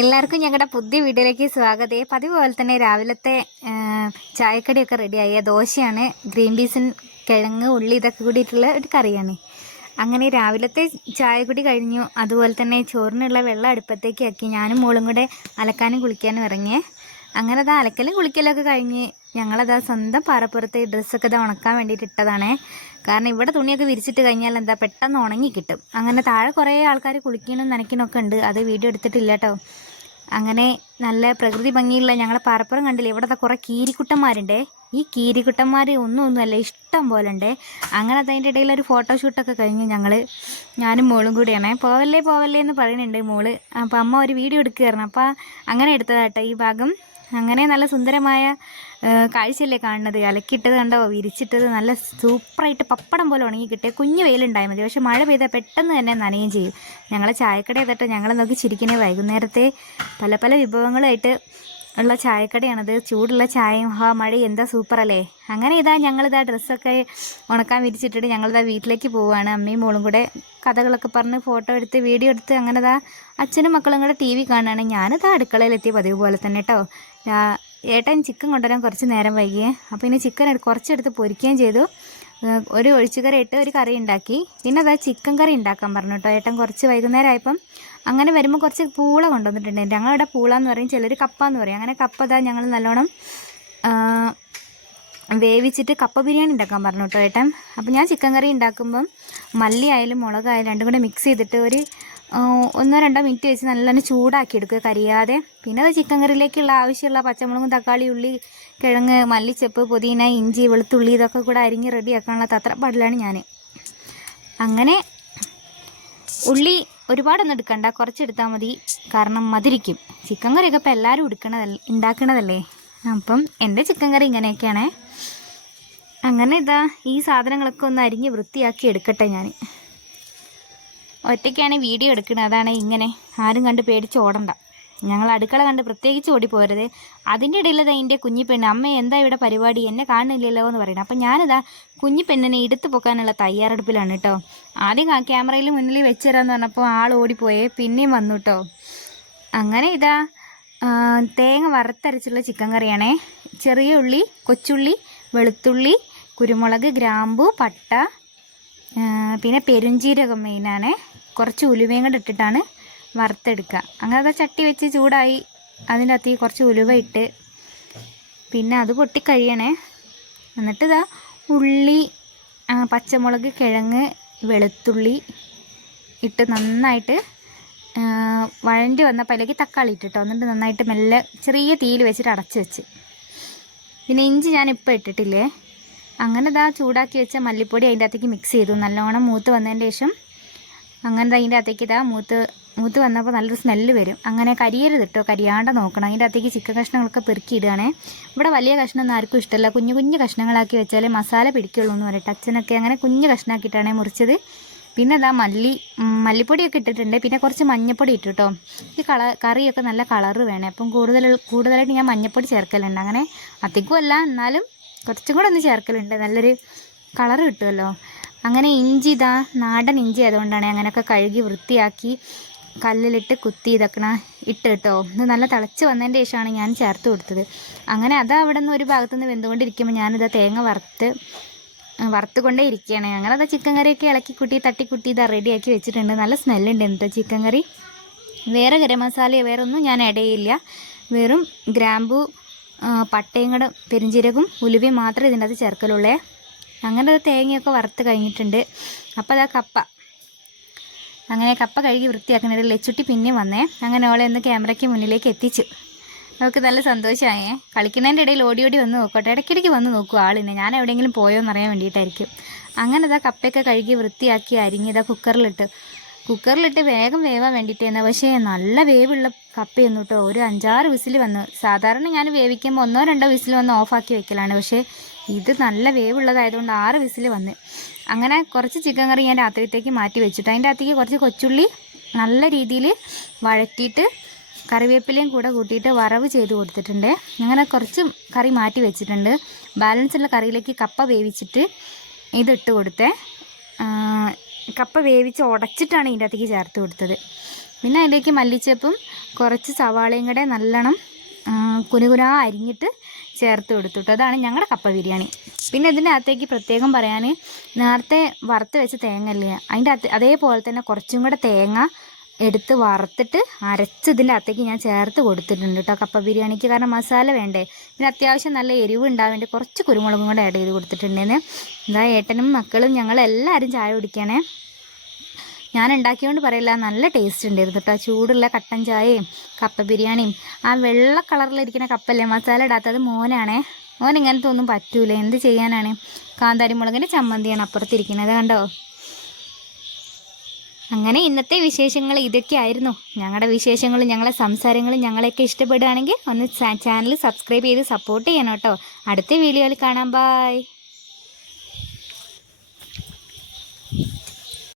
എല്ലാവർക്കും ഞങ്ങളുടെ പുതിയ വീഡിയോയിലേക്ക് സ്വാഗതം. പതിവ് പോലെ തന്നെ രാവിലത്തെ ചായക്കടിയൊക്കെ റെഡിയായ. ദോശയാണ് ഗ്രീൻ പീസും കിഴങ്ങ് ഉള്ളി ഇതൊക്കെ കൂടിയിട്ടുള്ള ഒരു കറിയാണ്. അങ്ങനെ രാവിലത്തെ ചായക്കുടി കഴിഞ്ഞു. അതുപോലെ തന്നെ ചോറിനുള്ള വെള്ളം അടുപ്പത്തേക്ക് ആക്കി. ഞാനും മോളും കൂടെ അലക്കാനും കുളിക്കാനും ഇറങ്ങിയേ അങ്ങനെ അത് അലക്കലും കുളിക്കലൊക്കെ കഴിഞ്ഞ് ഞങ്ങളതാ സ്വന്തം പാറപ്പുറത്ത് ഈ ഡ്രസ്സൊക്കെ ഇത് ഉണക്കാൻ വേണ്ടിയിട്ട് ഇട്ടതാണേ. കാരണം ഇവിടെ തുണിയൊക്കെ വിരിച്ചിട്ട് കഴിഞ്ഞാൽ എന്താ പെട്ടെന്ന് ഉണങ്ങി കിട്ടും. അങ്ങനെ താഴെ കുറേ ആൾക്കാർ കുളിക്കണം നനയ്ക്കണമൊക്കെ ഉണ്ട്. അത് വീഡിയോ എടുത്തിട്ടില്ല കേട്ടോ. അങ്ങനെ നല്ല പ്രകൃതി ഭംഗിയുള്ള ഞങ്ങളെ പാറപ്പുറം കണ്ടില്ലേ? ഇവിടുത്തെ കുറേ കീരിക്കുട്ടന്മാരുണ്ടേ. ഈ കീരിക്കുട്ടന്മാർ ഒന്നും ഒന്നുമല്ല ഇഷ്ടം പോലെ ഉണ്ട്. അങ്ങനെ അതിന്റെ ഇടയിൽ ഒരു ഫോട്ടോഷൂട്ടൊക്കെ കഴിഞ്ഞ് ഞങ്ങൾ ഞാനും മോളും കൂടിയാണ്. പോവല്ലേ പോവല്ലേ എന്ന് പറയുന്നുണ്ട് മോൾ. അപ്പോൾ അമ്മ ഒരു വീഡിയോ എടുക്കുകയായിരുന്നു. അപ്പോൾ അങ്ങനെ എടുത്തതാട്ടോ ഈ ഭാഗം. അങ്ങനെ നല്ല സുന്ദരമായ കാഴ്ചയല്ലേ കാണുന്നത്. അലക്കിയിട്ടത് കണ്ടോ? വിരിച്ചിട്ടത് നല്ല സൂപ്പറായിട്ട് പപ്പടം പോലെ ഉണങ്ങി കിട്ടിയ കുഞ്ഞു വെയിലുണ്ടായാൽ മതി. പക്ഷെ മഴ പെയ്താൽ പെട്ടെന്ന് തന്നെ നനയും ചെയ്യും. ഞങ്ങളെ ചായക്കട തട്ട് ഞങ്ങൾ നോക്കി ചിരിക്കണേ വൈകുന്നേരത്തെ പല പല വിഭവങ്ങളായിട്ട് ഉള്ള ചായക്കടയാണത്. ചൂടുള്ള ചായയും ഹാ മഴ എന്താ സൂപ്പറല്ലേ? അങ്ങനെ ഇതാ ഞങ്ങളിതാ ഡ്രസ്സൊക്കെ ഉണക്കാൻ വിരിച്ചിട്ടിട്ട് ഞങ്ങളിതാ വീട്ടിലേക്ക് പോവുകയാണ് അമ്മയും മോളും കൂടെ കഥകളൊക്കെ പറഞ്ഞ് ഫോട്ടോ എടുത്ത് വീഡിയോ എടുത്ത് അങ്ങനെ ഇതാ അച്ഛനും മക്കളും കൂടെ ടി വി കാണുകയാണ് ഞാനിതാ അടുക്കളയിലെത്തിയ പതിവ് പോലെ തന്നെ കേട്ടോ ഏട്ടൻ ചിക്കൻ കൊണ്ടുവരാൻ കുറച്ച് നേരം വൈകിയേ. അപ്പോൾ ഇനി ചിക്കൻ കുറച്ചെടുത്ത് പൊരിക്കുകയും ചെയ്തു. ഒരു ഒഴിച്ചുകറി ഇട്ട് ഒരു കറി ഉണ്ടാക്കി. പിന്നെ അതാ ചിക്കൻ കറി ഉണ്ടാക്കാൻ പറഞ്ഞു കേട്ടോ. ഏട്ടൻ കുറച്ച് വൈകുന്നേരം ആയപ്പം അങ്ങനെ വരുമ്പോൾ കുറച്ച് പൂള കൊണ്ടുവന്നിട്ടുണ്ട് ഞങ്ങളിവിടെ പൂള എന്ന് പറയും ചിലർ കപ്പ എന്ന് പറയും. അങ്ങനെ കപ്പ ഇതാ ഞങ്ങൾ നല്ലോണം വേവിച്ചിട്ട് കപ്പ ബിരിയാണി ഉണ്ടാക്കാൻ പറഞ്ഞു കേട്ടോ ഏട്ടൻ. അപ്പോൾ ഞാൻ ചിക്കൻ കറി ഉണ്ടാക്കുമ്പം മല്ലി ആയാലും മുളകായാലും രണ്ടും കൂടെ മിക്സ് ചെയ്തിട്ട് ഒരു ഒന്നോ രണ്ടോ മിനിറ്റ് വെച്ച് നല്ലോണം ചൂടാക്കി എടുക്കുക കരിയാതെ. പിന്നെ അത് ചിക്കൻ കറിയിലേക്കുള്ള ആവശ്യമുള്ള പച്ചമുളകും തക്കാളി ഉള്ളി കിഴങ്ങ് മല്ലിച്ചെപ്പ് പുതിന ഇഞ്ചി വെളുത്തുള്ളി ഇതൊക്കെ കൂടെ അരിഞ്ഞ് റെഡിയാക്കാനുള്ള തത്രപ്പാടിലാണ് ഞാൻ അങ്ങനെ ഉള്ളി ഒരുപാടൊന്നും എടുക്കണ്ട കുറച്ചെടുത്താൽ മതി. കാരണം മതിരിക്കും ചിക്കൻ കറിയൊക്കെ ഇപ്പോൾ എല്ലാവരും എടുക്കണതല്ലേ ഉണ്ടാക്കണതല്ലേ അപ്പം എന്റെ ചിക്കൻ കറി ഇങ്ങനെയൊക്കെയാണേ. അങ്ങനെ ഇതാ ഈ സാധനങ്ങളൊക്കെ ഒന്ന് അരിഞ്ഞ് വൃത്തിയാക്കി എടുക്കട്ടെ ഞാൻ ഒറ്റയ്ക്കാണ് വീഡിയോ എടുക്കുന്നത് അതാണ് ഇങ്ങനെ. ആരും കണ്ട് പേടിച്ച് ഓടണ്ട. ഞങ്ങൾ അടുക്കള കണ്ട് പ്രത്യേകിച്ച് ഓടി പോരുത് അതിന്റെ ഇടയിൽ ഇതാ എന്റെ കുഞ്ഞിപ്പെണ്ണ് അമ്മ എന്താ ഇവിടെ പരിപാടി? എന്നെ കാണുന്നില്ലല്ലോ എന്ന് പറയണം. അപ്പം ഞാനിതാ കുഞ്ഞിപ്പെണ്ണിനെ എടുത്തു പൊക്കാനുള്ള തയ്യാറെടുപ്പിലാണ് കേട്ടോ. ആദ്യം ക്യാമറയിൽ മുന്നിൽ വെച്ച് തരാമെന്ന് പറഞ്ഞപ്പോൾ ആൾ ഓടിപ്പോയേ പിന്നെയും വന്നു കേട്ടോ. അങ്ങനെ ഇതാ തേങ്ങ വറുത്തരച്ചുള്ള ചിക്കൻ കറിയാണേ. ചെറിയ ഉള്ളി കൊച്ചുള്ളി വെളുത്തുള്ളി കുരുമുളക് ഗ്രാമ്പു പട്ട പിന്നെ പെരുംജീരകം മെയിനാണേ കുറച്ച് ഉലുവയും കൂടെ ഇട്ടിട്ടാണ് വറുത്തെടുക്കുക. അങ്ങനെ ചട്ടി വെച്ച് ചൂടായി അതിന്റെ അകത്ത് കുറച്ച് ഉലുവ ഇട്ട് പിന്നെ അത് പൊട്ടിക്കഴിയണേ എന്നിട്ട് ഇതാ ഉള്ളി പച്ചമുളക് കിഴങ്ങ് വെളുത്തുള്ളി ഇട്ട് നന്നായിട്ട് വഴണ്ടി വന്നപ്പോൾ അതിലേക്ക് തക്കാളി ഇട്ടിട്ടോ. എന്നിട്ട് നന്നായിട്ട് മെല്ലെ ചെറിയ തീയിൽ വെച്ചിട്ട് അടച്ചു വെച്ച്. പിന്നെ ഇഞ്ചി ഞാൻ ഇപ്പോൾ ഇട്ടിട്ടില്ലേ? അങ്ങനെ ഇതാ ചൂടാക്കി വെച്ച മല്ലിപ്പൊടി അതിന്റെ അകത്തേക്ക് മിക്സ് ചെയ്തു. നല്ലോണം മൂത്ത് വന്നതിന്റെ ശേഷം അങ്ങനെ അതിന്റെ അകത്തേക്ക് ഇതാ മൂത്ത് മൂത്ത് വന്നപ്പോൾ നല്ലൊരു സ്മെല്ല് വരും. അങ്ങനെ കരിയരുത് കേട്ടോ കരിയാണ്ട് നോക്കണം. അതിന്റെ അകത്തേക്ക് ചിക്കൻ കഷ്ണങ്ങളൊക്കെ പെറുക്കി ഇടുകയാണേ ഇവിടെ വലിയ കഷ്ണമൊന്നും ആർക്കും ഇഷ്ടമല്ല. കുഞ്ഞു കുഞ്ഞു കഷ്ണങ്ങളാക്കി വെച്ചാലേ മസാല പിടിക്കുള്ളൂ എന്ന് പറയട്ടെ. അച്ഛനൊക്കെ അങ്ങനെ കുഞ്ഞു കഷ്ണമാക്കിയിട്ടാണേ മുറിച്ചത്. പിന്നെ അതാ മല്ലി മല്ലിപ്പൊടിയൊക്കെ ഇട്ടിട്ടുണ്ട്. പിന്നെ കുറച്ച് മഞ്ഞപ്പൊടി ഇട്ടു കേട്ടോ ഈ കള കറിയൊക്കെ നല്ല കളറ് വേണേ. അപ്പം കൂടുതൽ കൂടുതലായിട്ട് ഞാൻ മഞ്ഞപ്പൊടി ചേർക്കലുണ്ട്. അങ്ങനെ അധികമല്ല. എന്നാലും കുറച്ചും കൂടെ ഒന്ന് ചേർക്കലുണ്ട്. നല്ലൊരു കളറ് കിട്ടുമല്ലോ. അങ്ങനെ ഇഞ്ചി ഇതാ നാടൻ ഇഞ്ചി ആയതുകൊണ്ടാണ് അങ്ങനെയൊക്കെ കഴുകി വൃത്തിയാക്കി കല്ലിലിട്ട് കുത്തി ഇതൊക്കെ ഇട്ട് കേട്ടോ. ഇത് നല്ല തിളച്ച് വന്നതിന്റെ ശേഷമാണ് ഞാൻ ചേർത്ത് കൊടുത്തത്. അങ്ങനെ അത് അവിടെ നിന്ന് ഒരു ഭാഗത്തു നിന്ന് വെന്തുകൊണ്ടിരിക്കുമ്പോൾ ഞാനിത് തേങ്ങ വറുത്ത് വറുത്തുകൊണ്ടേ ഇരിക്കുകയാണ്. അങ്ങനെ അത് ചിക്കൻ കറിയൊക്കെ ഇളക്കി കുട്ടി തട്ടിക്കുട്ടി ഇതാ റെഡിയാക്കി വെച്ചിട്ടുണ്ട്. നല്ല സ്മെല്ലുണ്ട് എന്താ ചിക്കൻ കറി. വേറെ ഗരം മസാലയോ വേറെ ഒന്നും ഞാൻ ആഡ് വെറും ഗ്രാമ്പു പട്ടയും കൂടെ പെരിഞ്ചീരകവും ഉലുവയും മാത്രമേ ഇതിന്റെ അകത്ത് ചേർക്കലുള്ളേ. അങ്ങനെ തേങ്ങയൊക്കെ വറുത്ത് കഴിഞ്ഞിട്ടുണ്ട്. അപ്പോൾ അതാ കപ്പ. അങ്ങനെ കപ്പ കഴുകി വൃത്തിയാക്കുന്നിടയിൽ ലച്ചുട്ടി പിന്നെയും വന്നേ. അങ്ങനെ അവളെ ഒന്ന് ക്യാമറയ്ക്ക് മുന്നിലേക്ക് എത്തിച്ചു. അവൾക്ക് നല്ല സന്തോഷമായേ. കളിക്കുന്നതിന്റെ ഇടയിൽ ഓടി ഓടി വന്ന് നോക്കട്ടെ. ഇടയ്ക്കിടയ്ക്ക് വന്ന് നോക്കും ആളിനെ. ഞാൻ എവിടെയെങ്കിലും പോയോ എന്നറിയാൻ വേണ്ടിയിട്ടായിരിക്കും. അങ്ങനെ ഇതാ കപ്പയൊക്കെ കഴുകി വൃത്തിയാക്കി അരിഞ്ഞതാ കുക്കറിലിട്ട്. കുക്കറിലിട്ട് വേഗം വേവാൻ വേണ്ടിയിട്ടായിരുന്നു പക്ഷേ നല്ല വേവുള്ള കപ്പയൊന്നും കേട്ടോ. ഒരു അഞ്ചാറ് വിസിൽ വന്നു. സാധാരണ ഞാൻ വേവിക്കുമ്പോൾ ഒന്നോ രണ്ടോ വിസിൽ വന്ന് ഓഫാക്കി വെക്കലാണ്. പക്ഷേ ഇത് നല്ല വേവുള്ളതായതുകൊണ്ട് ആറ് വിസിൽ വന്ന്. അങ്ങനെ കുറച്ച് ചിക്കൻ കറി ഞാൻ രാത്രിയത്തേക്ക് മാറ്റി വെച്ചിട്ട്. അതിന്റെ അകത്തേക്ക് കുറച്ച് കൊച്ചുള്ളി നല്ല രീതിയിൽ വഴറ്റിയിട്ട് കറിവേപ്പിലയും കൂടെ കൂട്ടിയിട്ട് വറവ് ചെയ്ത് കൊടുത്തിട്ടുണ്ട്. അങ്ങനെ കുറച്ച് കറി മാറ്റി വെച്ചിട്ടുണ്ട്. ബാലൻസ് ഉള്ള കറിയിലേക്ക് കപ്പ വേവിച്ചിട്ട് ഇതിട്ട് കൊടുത്തേ. കപ്പ വേവിച്ച് ഉടച്ചിട്ടാണ് ഇതിന്റെ അകത്തേക്ക് ചേർത്ത് കൊടുത്തത്. പിന്നെ അതിലേക്ക് മല്ലിച്ചപ്പും കുറച്ച് സവാളയും കൂടെ നല്ലോണം കുനുകുനാ അരിഞ്ഞിട്ട് ചേർത്ത് കൊടുത്തിട്ട് അതാണ് ഞങ്ങളുടെ കപ്പ ബിരിയാണി. പിന്നെ ഇതിന്റെ അകത്തേക്ക് പ്രത്യേകം പറയാൻ നേരത്തെ വറുത്ത് വെച്ച തേങ്ങ അല്ലേ അതിന്റെ അകത്ത് അതേപോലെ തന്നെ കുറച്ചും കൂടെ തേങ്ങ എടുത്ത് വറുത്തിട്ട് അരച്ച് ഇതിന്റെ അകത്തേക്ക് ഞാൻ ചേർത്ത് കൊടുത്തിട്ടുണ്ട് കേട്ടോ കപ്പ ബിരിയാണിക്ക്. കാരണം മസാല വേണ്ടേ പിന്നെ അത്യാവശ്യം നല്ല എരിവ് ഉണ്ടാവാൻ വേണ്ടി കുറച്ച് കുരുമുളകും കൂടെ ആഡ് ചെയ്ത് കൊടുത്തിട്ടുണ്ടേന്ന്. ഇതാ ഏട്ടനും മക്കളും ഞങ്ങളെല്ലാവരും ചായ കുടിക്കണേ. ഞാൻ ഉണ്ടാക്കിയോണ്ട് പറയില്ല. നല്ല ടേസ്റ്റ് ഉണ്ടായിരുന്നു കേട്ടോ ചൂടുള്ള കട്ടൻ ചായയും കപ്പ ബിരിയാണിയും ആ വെള്ള കളറിലിരിക്കുന്ന കപ്പല്ലേ മസാല ഇടാത്തത് മോനാണേ. മോൻ ഇങ്ങനത്തെ ഒന്നും പറ്റൂല. എന്ത് ചെയ്യാനാണ്? കാന്താരി മുളകിന്റെ ചമ്മന്തിയാണ് അപ്പുറത്തിരിക്കുന്നത് കണ്ടോ? അങ്ങനെ ഇന്നത്തെ വിശേഷങ്ങൾ ഇതൊക്കെ ആയിരുന്നു. ഞങ്ങളുടെ വിശേഷങ്ങളും ഞങ്ങളെ സംസാരങ്ങളും ഞങ്ങളെയൊക്കെ ഇഷ്ടപ്പെടുകയാണെങ്കിൽ ഒന്ന് ചാനൽ സബ്സ്ക്രൈബ് ചെയ്ത് സപ്പോർട്ട് ചെയ്യണം കേട്ടോ അടുത്ത വീഡിയോയിൽ കാണാം. ബായ്